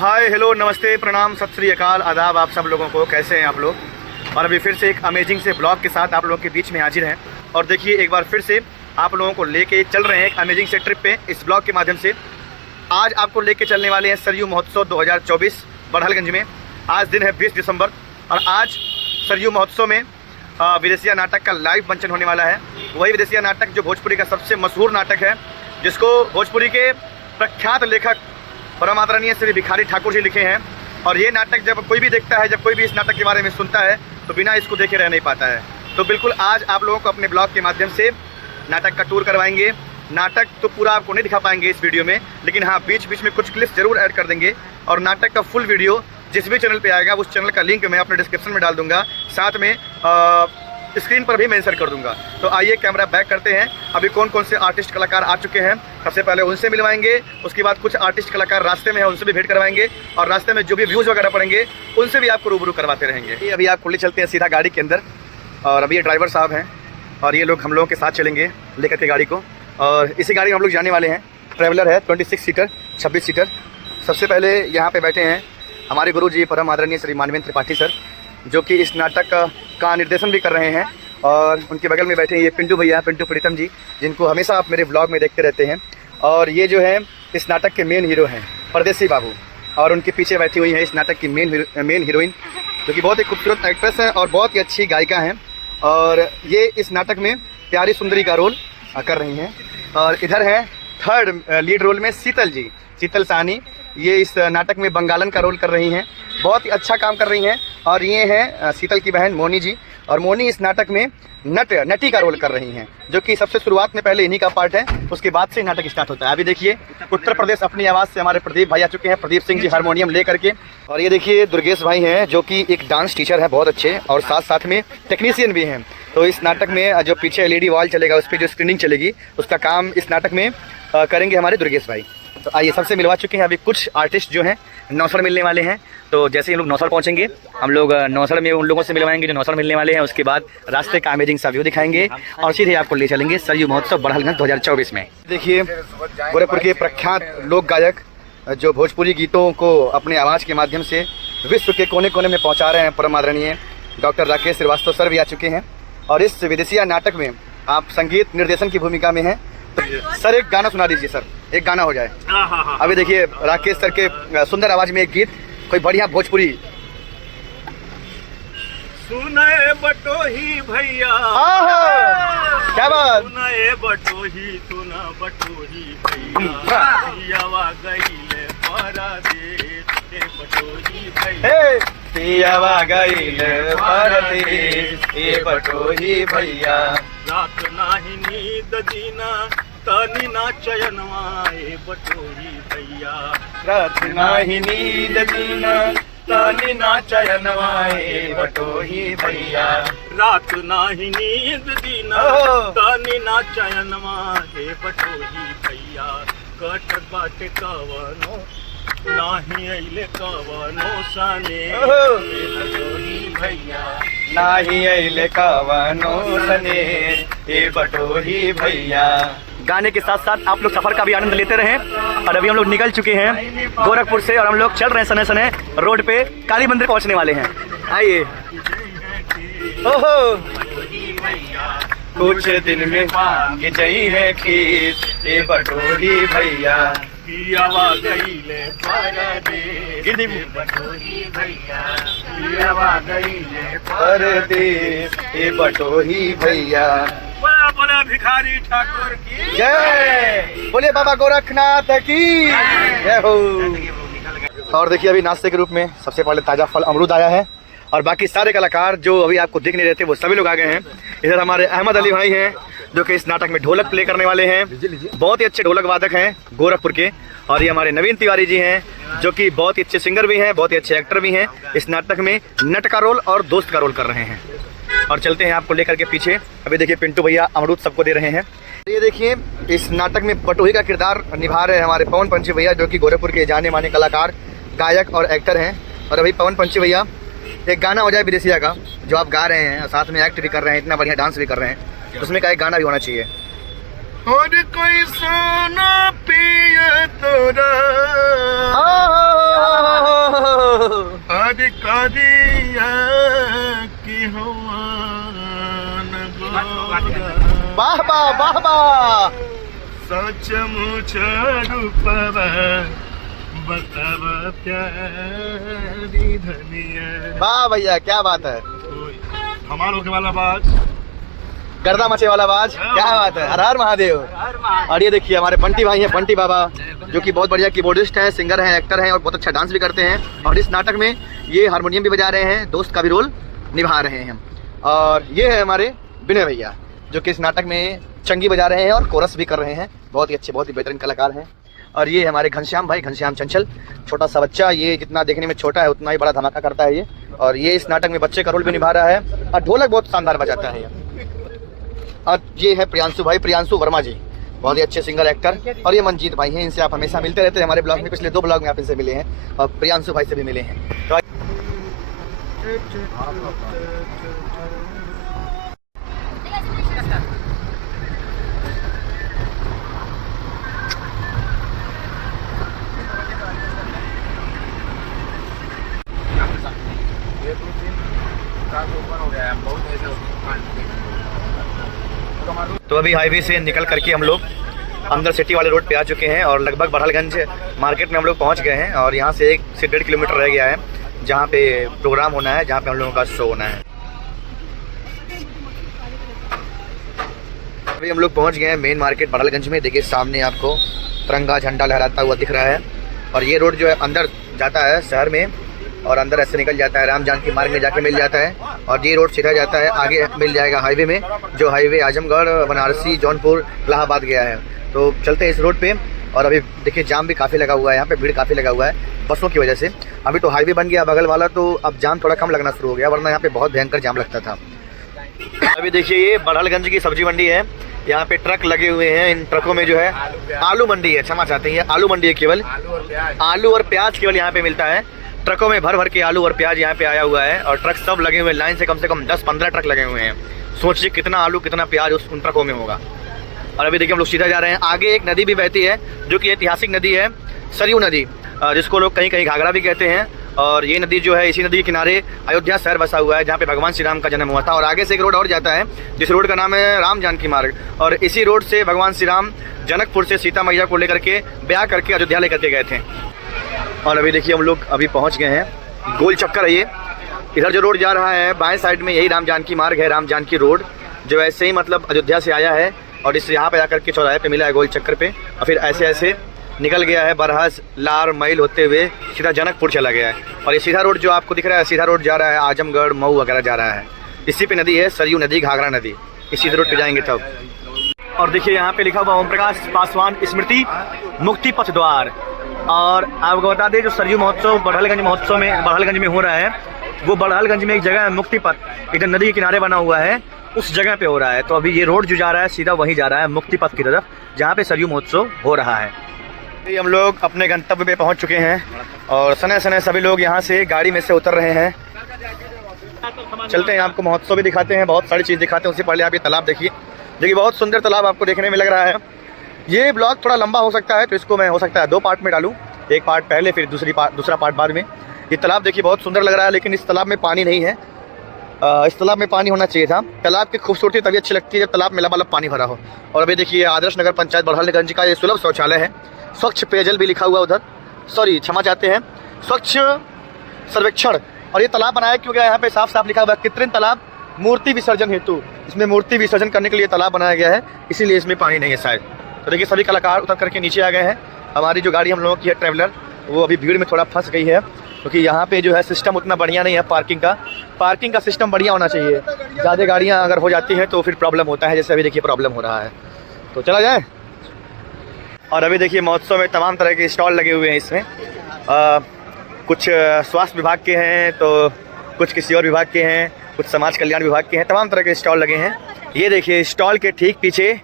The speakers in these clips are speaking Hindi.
हाय हेलो नमस्ते प्रणाम सत श्री अकाल आदाब आप सब लोगों को। कैसे हैं आप लोग। और अभी फिर से एक अमेजिंग से ब्लॉग के साथ आप लोगों के बीच में हाजिर हैं। और देखिए एक बार फिर से आप लोगों को लेके चल रहे हैं एक अमेजिंग से ट्रिप पे इस ब्लॉग के माध्यम से। आज आपको लेके चलने वाले हैं सरयू महोत्सव 2024 बड़हलगंज में। आज दिन है 20 दिसंबर और आज सरयू महोत्सव में विदेशिया नाटक का लाइव मंचन होने वाला है। वही विदेशिया नाटक जो भोजपुरी का सबसे मशहूर नाटक है, जिसको भोजपुरी के प्रख्यात लेखक परम आदरणीय श्री भिखारी ठाकुर जी लिखे हैं। और ये नाटक जब कोई भी देखता है, जब कोई भी इस नाटक के बारे में सुनता है तो बिना इसको देखे रह नहीं पाता है। तो बिल्कुल आज आप लोगों को अपने ब्लॉग के माध्यम से नाटक का टूर करवाएंगे। नाटक तो पूरा आपको नहीं दिखा पाएंगे इस वीडियो में, लेकिन हाँ बीच बीच में कुछ क्लिप्स जरूर ऐड कर देंगे। और नाटक का फुल वीडियो जिस भी चैनल पे आएगा उस चैनल का लिंक मैं अपने डिस्क्रिप्शन में डाल दूंगा, साथ में स्क्रीन पर भी मेंशन कर दूंगा। तो आइए कैमरा बैक करते हैं। अभी कौन कौन से आर्टिस्ट कलाकार आ चुके हैं सबसे पहले उनसे मिलवाएंगे। उसके बाद कुछ आर्टिस्ट कलाकार रास्ते में हैं, उनसे भी भेंट करवाएंगे। और रास्ते में जो भी व्यूज़ वगैरह पड़ेंगे उनसे भी आपको रूबरू करवाते रहेंगे। अभी आपको ले चलते हैं सीधा गाड़ी के अंदर। और अभी ये ड्राइवर साहब हैं और ये लोग हम लोगों के साथ चलेंगे लेकर के गाड़ी को। और इसी गाड़ी में हम लोग जाने वाले हैं। ट्रैवलर है 26 सीटर 26 सीटर। सबसे पहले यहाँ पर बैठे हैं हमारे गुरु जी परम आदरणीय श्री मानवेंद्र त्रिपाठी सर, जो कि इस नाटक का निर्देशन भी कर रहे हैं। और उनके बगल में बैठे ये पिंटू भैया, पिंटू प्रीतम जी, जिनको हमेशा आप मेरे ब्लॉग में देखते रहते हैं। और ये जो है इस नाटक के मेन हीरो हैं परदेसी बाबू। और उनके पीछे बैठी हुई है इस नाटक की मेन हीरोइन, जो कि बहुत ही खूबसूरत एक्ट्रेस हैं और बहुत ही अच्छी गायिका हैं। और ये इस नाटक में प्यारी सुंदरी का रोल कर रही हैं। और इधर है थर्ड लीड रोल में शीतल जी, शीतल साहनी। ये इस नाटक में बंगालन का रोल कर रही हैं, बहुत ही अच्छा काम कर रही हैं। और ये हैं शीतल की बहन मोनी जी। और मोनी इस नाटक में नटी का रोल कर रही हैं, जो कि सबसे शुरुआत में पहले इन्हीं का पार्ट है, उसके बाद से नाटक स्टार्ट होता है। अभी देखिए उत्तर प्रदेश अपनी आवाज़ से हमारे प्रदीप भाई आ चुके हैं, प्रदीप सिंह जी हारमोनियम ले करके। और ये देखिए दुर्गेश भाई हैं, जो कि एक डांस टीचर हैं बहुत अच्छे, और साथ साथ में टेक्नीशियन भी हैं। तो इस नाटक में जो पीछे LED वॉल चलेगा, उस पर जो स्क्रीनिंग चलेगी, उसका काम इस नाटक में करेंगे हमारे दुर्गेश भाई। तो आइए सबसे मिलवा चुके हैं। अभी कुछ आर्टिस्ट जो हैं नौसर मिलने वाले हैं। तो जैसे ही लोग नौसर पहुंचेंगे हम लोग नौसर में उन लोगों से मिलवाएंगे जो नौसर मिलने वाले हैं। उसके बाद रास्ते का अमेजिंग सा व्यू दिखाएंगे और सीधे आपको ले चलेंगे सरयू महोत्सव बड़हलगंज 2024 में। देखिए गोरखपुर के प्रख्यात लोक गायक जो भोजपुरी गीतों को अपने आवाज़ के माध्यम से विश्व के कोने कोने में पहुँचा रहे हैं, परम आदरणीय डॉक्टर राकेश श्रीवास्तव सर भी आ चुके हैं। और इस विदेशिया नाटक में आप संगीत निर्देशन की भूमिका में हैं। सर एक गाना सुना दीजिए सर, एक गाना हो जाए। अभी देखिए राकेश सर के सुंदर आवाज में एक गीत, कोई बढ़िया भोजपुरी। सुनाए बटोही भैया, क्या बात। सुनाए बटोही, सुना बटोही भैया, पियावा गईले परदेस, ए बटोही भैया, पियावा गईले परदेस, ए बटोही भैया। रात नाही नींद दीना तनी ना चयनवा, ए बटोही भैया, रात नाही नींद दीना तनी ना चयनवा, ए बटोही भैया। रात नाही नींद दीना तनी ना चयनवा, ए बटोही भैया। कट बाटे कवनो नाही अइले कवनो सने, ए बटोही भैया, नाही अइले कवनो सने, ए बटोही भैया। गाने के साथ साथ आप लोग सफर का भी आनंद लेते रहें। और अभी हम लोग निकल चुके हैं गोरखपुर से और हम लोग चल रहे हैं सने सने रोड पे काली मंदिर पहुंचने वाले हैं। आइए। ओहो कुछ दिन में गई है खीस, ए बटोही भैया, पियावा गईले परदेस, ए बटोही भैया, पियावा गईले परदेस, ए बटोही भैया। बड़ा बड़ा भिखारी ठाकुर की जय, बोलिए बाबा गोरखनाथ की जय हो। और देखिए अभी नाश्ते के रूप में सबसे पहले ताज़ा फल अमरूद आया है। और बाकी सारे कलाकार जो अभी आपको दिख नहीं रहे थे वो सभी लोग आ गए हैं। इधर हमारे अहमद अली भाई हैं, जो कि इस नाटक में ढोलक प्ले करने वाले हैं, बहुत ही अच्छे ढोलक वादक हैं गोरखपुर के। और ये हमारे नवीन तिवारी जी हैं, जो कि बहुत ही अच्छे सिंगर भी हैं, बहुत ही अच्छे एक्टर भी हैं। इस नाटक में नट का रोल और दोस्त का रोल कर रहे हैं। और चलते हैं आपको लेकर के पीछे। अभी देखिए पिंटू भैया अमरूद सबको दे रहे हैं। ये देखिए इस नाटक में बटोही का किरदार निभा रहे हैं हमारे पवन पंछी भैया, जो कि गोरखपुर के जाने माने कलाकार, गायक और एक्टर हैं। और अभी पवन पंछी भैया एक गाना हो जाए विदेशिया का जो आप गा रहे हैं, साथ में एक्ट भी कर रहे हैं, इतना बढ़िया डांस भी कर रहे हैं, उसमें का एक गाना भी होना चाहिए। और कोई सोना पिया तोरा, कारी कारिया की हवान वाह वाह वाह वाह। सचमुच रूपवा बताव प्यारी धनिया। वाह भैया क्या बात है, हमारो के वाला बात, गर्दा मचे वाला आवाज, क्या बात है। हर हर महादेव। और ये देखिए हमारे बंटी भाई हैं, बंटी बाबा, जो कि बहुत बढ़िया कीबोर्डिस्ट हैं, सिंगर हैं, एक्टर हैं और बहुत अच्छा डांस भी करते हैं। और इस नाटक में ये हारमोनियम भी बजा रहे हैं, दोस्त का भी रोल निभा रहे हैं। और ये है हमारे विनय भैया, जो कि इस नाटक में चंगी बजा रहे हैं और कोरस भी कर रहे हैं। बहुत ही अच्छे, बहुत ही बेहतरीन कलाकार हैं। और ये हमारे घनश्याम भाई, घनश्याम चंचल, छोटा सा बच्चा, ये जितना देखने में छोटा है उतना ही बड़ा धमाका करता है ये। और ये इस नाटक में बच्चे का रोल भी निभा रहा है और ढोलक बहुत शानदार बजाता है ये। और ये है प्रियांशु भाई, प्रियांशु वर्मा जी, बहुत ही अच्छे सिंगर एक्टर। और ये मंजीत भाई हैं, इनसे आप हमेशा मिलते रहते हैं हमारे ब्लॉग में, पिछले 2 ब्लॉग में आप इनसे मिले हैं और प्रियांशु भाई से भी मिले हैं। तो तो अभी हाईवे से निकल करके हम लोग अंदर सिटी वाले रोड पे आ चुके हैं और लगभग बड़हलगंज मार्केट में हम लोग पहुंच गए हैं। और यहाँ से 1 से 1.5 किलोमीटर रह गया है जहाँ पे प्रोग्राम होना है, जहाँ पे हम लोगों का शो होना है। अभी हम लोग पहुँच गए हैं मेन मार्केट बड़हलगंज में। देखिए सामने आपको तिरंगा झंडा लहराता हुआ दिख रहा है। और ये रोड जो है अंदर जाता है शहर में और अंदर ऐसे निकल जाता है, राम जानकी मार्ग में जाके मिल जाता है। और ये रोड सीधा जाता है, आगे मिल जाएगा हाईवे में, जो हाईवे आजमगढ़, बनारसी, जौनपुर, इलाहाबाद गया है। तो चलते हैं इस रोड पे। और अभी देखिए जाम भी काफ़ी लगा हुआ है, यहाँ पे भीड़ काफ़ी लगा हुआ है बसों की वजह से। अभी तो हाईवे बन गया बगल वाला, तो अब जाम थोड़ा कम लगना शुरू हो गया, वरना यहाँ पे बहुत भयंकर जाम लगता था। अभी देखिए ये बड़हलगंज की सब्जी मंडी है, यहाँ पे ट्रक लगे हुए हैं। इन ट्रकों में जो है आलू मंडी है, क्षमा चाहते हैं, आलू मंडी है, केवल आलू और प्याज केवल यहाँ पे मिलता है। ट्रकों में भर भर के आलू और प्याज यहाँ पे आया हुआ है और ट्रक सब लगे हुए हैं, लाइन से कम 10-15 ट्रक लगे हुए हैं। सोचिए कितना आलू कितना प्याज उन ट्रकों में होगा। और अभी देखिए हम लोग सीधा जा रहे हैं, आगे एक नदी भी बहती है जो कि ऐतिहासिक नदी है, सरयू नदी, जिसको लोग कहीं कहीं घाघरा भी कहते हैं। और ये नदी जो है, इसी नदी के किनारे अयोध्या शहर बसा हुआ है, जहाँ पे भगवान श्री राम का जन्म हुआ था। और आगे से एक रोड और जाता है जिस रोड का नाम है राम जानकी मार्ग, और इसी रोड से भगवान श्री राम जनकपुर से सीता मैया को लेकर के ब्याह करके अयोध्या लेकर के गए थे। और अभी देखिए हम लोग अभी पहुंच गए हैं गोल चक्कर है ये। इधर जो रोड जा रहा है बाएं साइड में, यही राम जानकी मार्ग है, राम जानकी रोड, जो ऐसे ही मतलब अयोध्या से आया है और इस यहाँ पे आकर के चौराहे पे मिला है गोल चक्कर पे। और फिर ऐसे ऐसे निकल गया है बरहस, लार, मैल होते हुए सीधा जनकपुर चला गया है। और ये सीधा रोड जो आपको दिख रहा है, सीधा रोड जा रहा है आजमगढ़, मऊ वगैरह जा रहा है। इसी पे नदी है सरयू नदी, घाघरा नदी, इसी रोड पे जाएंगे तब। और देखिए यहाँ पे लिखा हुआ ओम प्रकाश पासवान स्मृति मुक्ति पथ द्वार। और आपको बता दें जो सरयू महोत्सव बड़हलगंज महोत्सव में बड़हलगंज में हो रहा है, वो बड़हलगंज में एक जगह है मुक्ति पथ, इधर नदी के किनारे बना हुआ है, उस जगह पे हो रहा है। तो अभी ये रोड जो जा रहा है सीधा वहीं जा रहा है मुक्ति पथ की तरफ, जहाँ पे सरयू महोत्सव हो रहा है। अभी हम लोग अपने गंतव्य पे पहुँच चुके हैं और सने सने सभी लोग यहाँ से गाड़ी में से उतर रहे हैं। चलते हैं, आपको महोत्सव भी दिखाते हैं, बहुत सारी चीज़ दिखाते हैं। उससे पहले आप ये तालाब देखिए, जो कि बहुत सुंदर तालाब आपको देखने में लग रहा है। ये ब्लॉग थोड़ा लंबा हो सकता है, तो इसको मैं हो सकता है 2 पार्ट में डालूं, एक पार्ट पहले फिर दूसरा पार्ट बाद में। ये तालाब देखिए बहुत सुंदर लग रहा है, लेकिन इस तालाब में पानी नहीं है। इस तालाब में पानी होना चाहिए था। तालाब की खूबसूरती तभी अच्छी लगती है जब तालाब में लबालब पानी भरा हो। और अभी देखिए आदर्श नगर पंचायत बड़हलगंज का ये सुलभ शौचालय है, स्वच्छ पेयजल भी लिखा हुआ उधर, सॉरी क्षमा चाहते हैं, स्वच्छ सर्वेक्षण। और ये तालाब बनाया क्यों गया, यहाँ पे साफ साफ लिखा हुआ है कृत्रिम तालाब मूर्ति विसर्जन हेतु। इसमें मूर्ति विसर्जन करने के लिए तालाब बनाया गया है, इसीलिए इसमें पानी नहीं है शायद। तो देखिए सभी कलाकार उतर करके नीचे आ गए हैं। हमारी जो गाड़ी हम लोगों की है ट्रैवलर, वो अभी भीड़ में थोड़ा फंस गई है, क्योंकि यहाँ पे जो है सिस्टम उतना बढ़िया नहीं है पार्किंग का सिस्टम बढ़िया होना चाहिए। ज़्यादा गाड़ियाँ अगर हो जाती हैं तो फिर प्रॉब्लम होता है, जैसे अभी देखिए प्रॉब्लम हो रहा है। तो चला जाए। और अभी देखिए महोत्सव में तमाम तरह के स्टॉल लगे हुए हैं। इसमें कुछ स्वास्थ्य विभाग के हैं, तो कुछ किसी और विभाग के हैं, कुछ समाज कल्याण विभाग के हैं, तमाम तरह के स्टॉल लगे हैं। ये देखिए स्टॉल के ठीक पीछे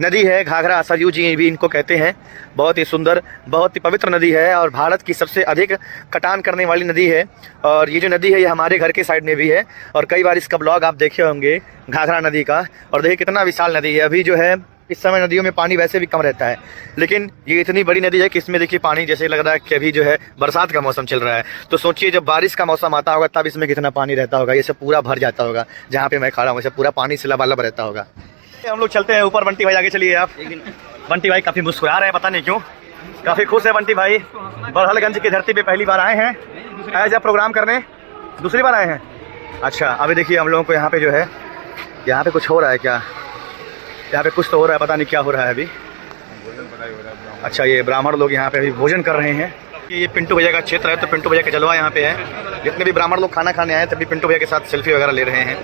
नदी है घाघरा, सरयू जी भी इनको कहते हैं। बहुत ही सुंदर, बहुत ही पवित्र नदी है और भारत की सबसे अधिक कटान करने वाली नदी है। और ये जो नदी है ये हमारे घर के साइड में भी है, और कई बार इसका ब्लॉग आप देखे होंगे घाघरा नदी का। और देखिए कितना विशाल नदी है। अभी जो है इस समय नदियों में पानी वैसे भी कम रहता है, लेकिन ये इतनी बड़ी नदी है कि इसमें देखिए पानी जैसे लग रहा है कि अभी जो है बरसात का मौसम चल रहा है। तो सोचिए जब बारिश का मौसम आता होगा तब इसमें कितना पानी रहता होगा। ये सब पूरा भर जाता होगा, जहाँ पे मैं खड़ा हूँ सब पूरा पानी से लबालब रहता होगा। हम लोग चलते हैं ऊपर। बंटी भाई आगे चलिए आप। बंटी भाई काफ़ी मुस्कुरा रहे हैं, पता नहीं क्यों, काफ़ी खुश है बंटी भाई। बरहलगंज की धरती पे पहली बार आए हैं एज अ प्रोग्राम करने, दूसरी बार आए हैं। अच्छा, अभी देखिए हम लोगों को यहाँ पे जो है, यहाँ पे कुछ हो रहा है क्या? यहाँ पे कुछ तो हो रहा है, पता नहीं क्या हो रहा है अभी। अच्छा, ये ब्राह्मण लोग यहाँ पे अभी भोजन कर रहे हैं। ये पिंटू भैया का क्षेत्र है, तो पिंटू भैया का जलवा यहाँ पे है। जितने भी ब्राह्मण लोग खाना खाने आए तभी पिंटू भैया के साथ सेल्फी वगैरह ले रहे हैं।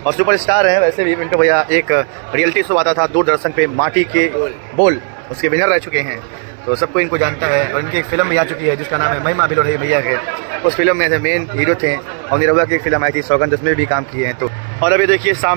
और सुपरस्टार है वैसे भी पिंटू भैया। एक रियलिटी शो आता था दूरदर्शन पे, माटी के बोल, उसके विनर रह चुके हैं, तो सबको इनको जानता है। और इनकी एक फिल्म भी आ चुकी है जिसका नाम है महिमा बिलोरी भैया के। उस फिल्म में ऐसे मेन हीरो थे। और निरहुआ की एक फिल्म आई थी सौगंध, उसमें भी काम किए हैं। तो और अभी देखिए सामने